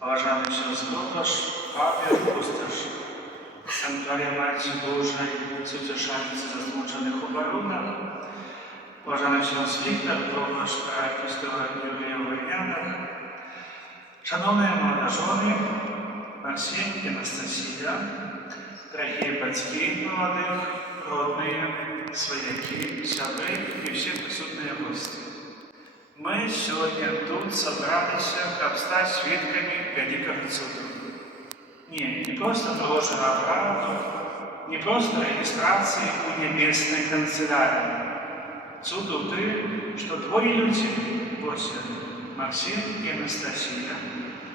Уважаемый Севастопаш, Папе, Пустошь, Санктуария Матери Божией, Святошаницы засмученных оборонах, уважаемый Севас Віктор, Пробаш проект Христова Юрія Войнянах, шановные молодожоны, Максим и Анастасия, дорогие батьки молодых, родные, свояки, сябры и все присутные гости. Мы сегодня тут собрались, чтобы стать свидками великого цуда. Не просто положено правду, не просто регистрации у небесной канцелярии. Цуду ты, что твои люди, Боже, Максим и Анастасия,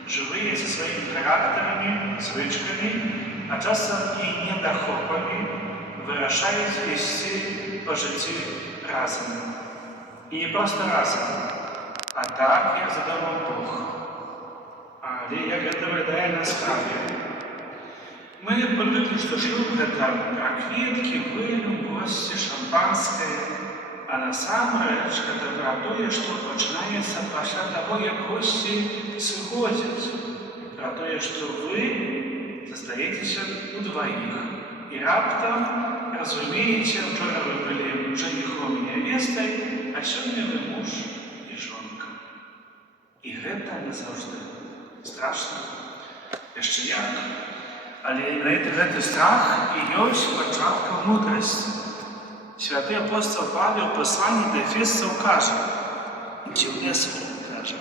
живые со своими характерами, звичками, а часом и недохопами, вирішають вести по житті разом. И не просто разом, а так, як задумав Бог. Але як это виглядає насправді. Мы привыкли, что шлюб это про квітки, вину, гости, шампанское, а насамрэч это про то, что починається після того, як гості сходять, про то, что вы застаєтеся удвоих. И раптом разумеете, вчора вы были женихом и невестой, а сьогодні ви муж і жонка. І гэта не завжди страшно. Яшчэ як. Але гэты страх і ёсць пачаткам мудрасці. Святы апостол Павел у пасланні да Эфесцаў кажа, дзіўнае слово кажа,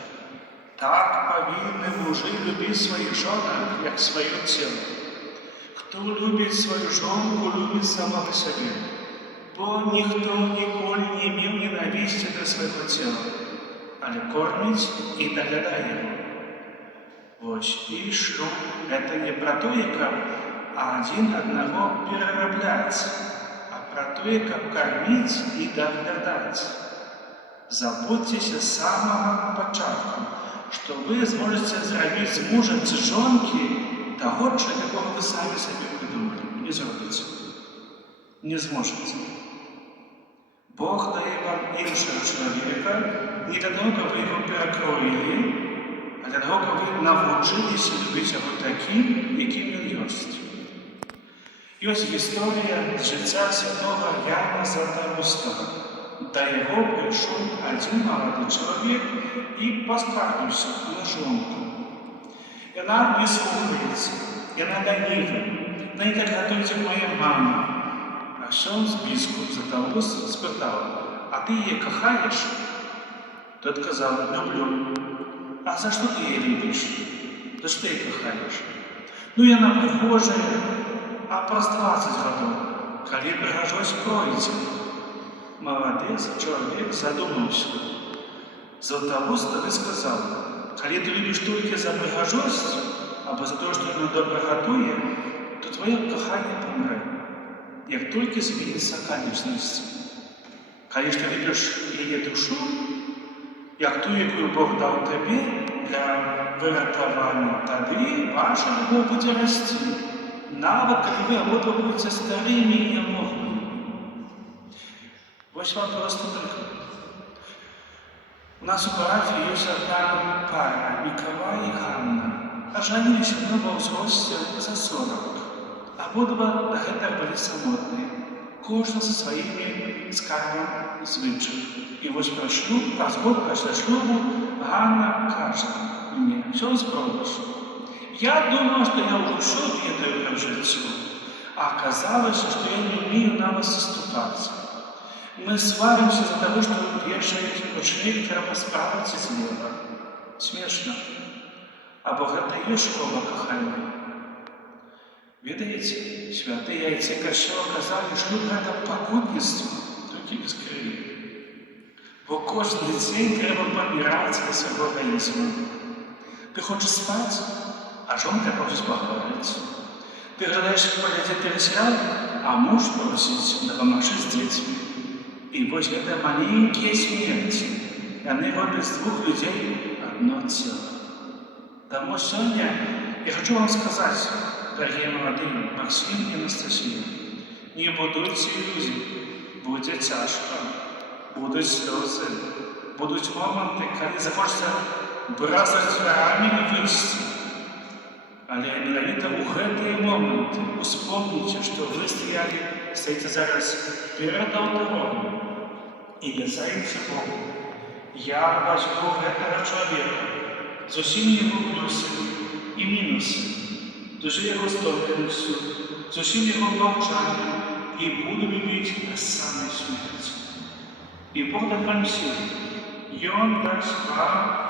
так павінны мужы любіць сваіх жонак, як сваё цело. Хто любіць сваю жонку, любіць самого сябе. Бо ніхто ніколі не меў ненавісці да свайго цела, але корміць і даглядае яго. Вось, і шлюб – это не про тое, каб адзін аднаго перарабляць, а про тое, каб карміць і даглядаць. Заботьцеся з самага пачатку, што вы зможаце зрабіць з мужа ці жонкі таго, якога вы самі сабе придумалі. Не зробіце. Не зможете. Бог дає вам іншого чоловіка, не для того, щоб ви його перекроїли, а для того, щоб ви навчилися любити його таким, яким він є. І ось історія з життя святого Яна Златоустого. До його прийшов один молодий чоловік і поскаржився на жонку. І вона не слухається, і вона лінива, вона не так готується, як моя мама. А Ксьондз біскуп Златоуст спитав, а ти її кохаєш? Тот казав, люблю. А за що ти її любиш? За що ти її кохаєш? Ну, вона прихожая, а праз 20 років, коли пригожусь пройдзе. Молодець чоловік задумався. Златоуст тобі сказав, коли ти любиш тільки за пригожость, або за те, що вона добре готує, то твоє кохання помре. Як тільки зміниться конечність. Коли ж ти любиш її душу, як ту, яку Бог дав тобі для вирятування, тоді ваша любов буде рости. Навіть, коли ви обидва будете старими і немогими. Ось вам просто приклад. У нас у парафії є одна пара, Миколай і Ганна. Оженились в одному возрасте за 40. Обидва до гэтага былі самотныя, кожны са сваімі скарбам звычак. І вось пра шлюб, праз год пасля шлюбу, Ганна кажа мне, Ксьондз Пробаш, я думала, што я ўжо ўсё ведаю пра жыццё, а аказалася, што я не ўмею нават саступаць. Мы сваримся за того, што вешаеце ручнік трэба справа ці злева. Смешна. Або гэта і ёсць школа кахання. Ведаеце, святыя айцы Касцёла казалі, шлюб гэта пакутніцтва, толькі без крыві. Бо кожны дзень трэба паміраць для свайго эгоізму. Ты хочаш спаць, а жонка просіць пагаварыць. Ты жадаеш паглядзець тэлесерыял, а муж просіць дапамагчы з дзецьмі. І вось гэта маленькія смерці. Яны робяць з двух людзей адно цела. Таму сёння я хочу вам сказаць, дорогие молодые, Максим и Анастасия, не будуйте иллюзий, будет тяжко, будут слезы, будут моменты, когда захочется бросать дверами и выйти. вспомните, что вы стоите зараз перед алтарем и обещаете Богу: я возьму этого человека з усіми його плюсами і мінусами, з усією його стороністю, з усім його мовчанням, і буду любити до самої смерті. І Бог дасть вам силу, і Он дасть вам,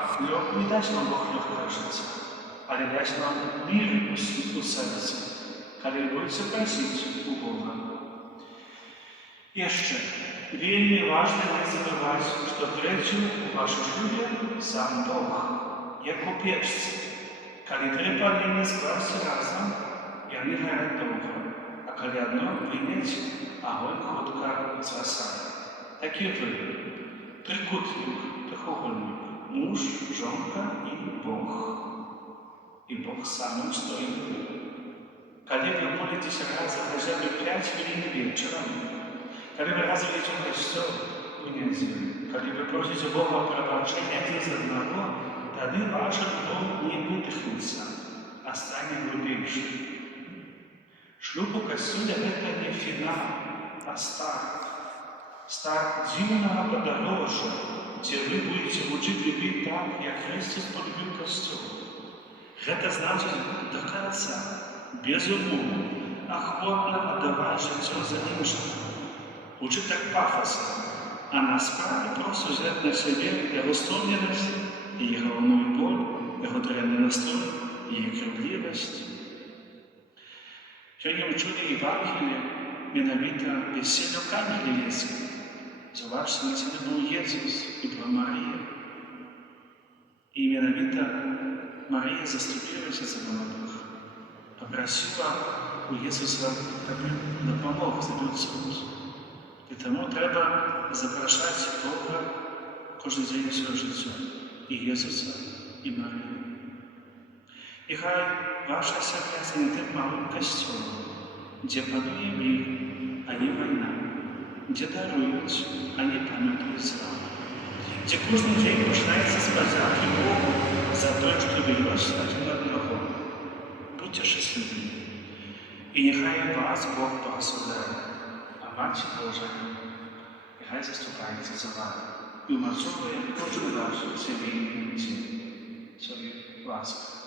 не дасть вам Бог легкого життя, але дасть вам мир у серці, коли будете просити у Бога. І ще, вельми важно не забувати, що третю у вашому шлюбі сам Бог, як купець. Коли три половини скласться разом, і вони горять довго, а коли одно прийняти, огонь хутко згасає. Так і ви, трикутник, трикугольник, муж, жонка і Бог. І Бог самим стоїть. Коли ви молитесь разом хоча б 5 хвилин вечором, коли ви разом йдете в костел у неділю, коли ви просите Бога пробачення один з одного, тоді ваш дом не витихнеться, а стане глибшим. Шлюб у костюлі – це не фінал, а старт. Старт дивного подорожжя, де ви будете вчити любити так, як Христос полюбив костюл. Це значить до кінця, без умову, охотно віддавати життя за інших. Учить так пафосно, а насправді просто взяти на себе його стомленість, її головну боль, його древний настрой, її кривдливість. Сьогодні ми чули Євангеліє, міновито весілля в Кані Галілейській. Зуважте, це не був Єсус і була Марія. І міновито Марія заступилася за молодих, попросила у Єсуса допомогу за суд. І тому треба запрошати Бога кожен день у своє життя. І Єсуса, і Марію. І хай ваше серце не тим малим костюмом, де панує мир, а не війна, де дарують, а не пам'ятають зла, де кожен день починається з подяки Богу за те, що ведеш один одного. Будьте щасливі. І нехай вас Бог благословляє, а Матір Божа нехай заступається за вами і умацовує кожен ваш сімейний дім. Собі ласка.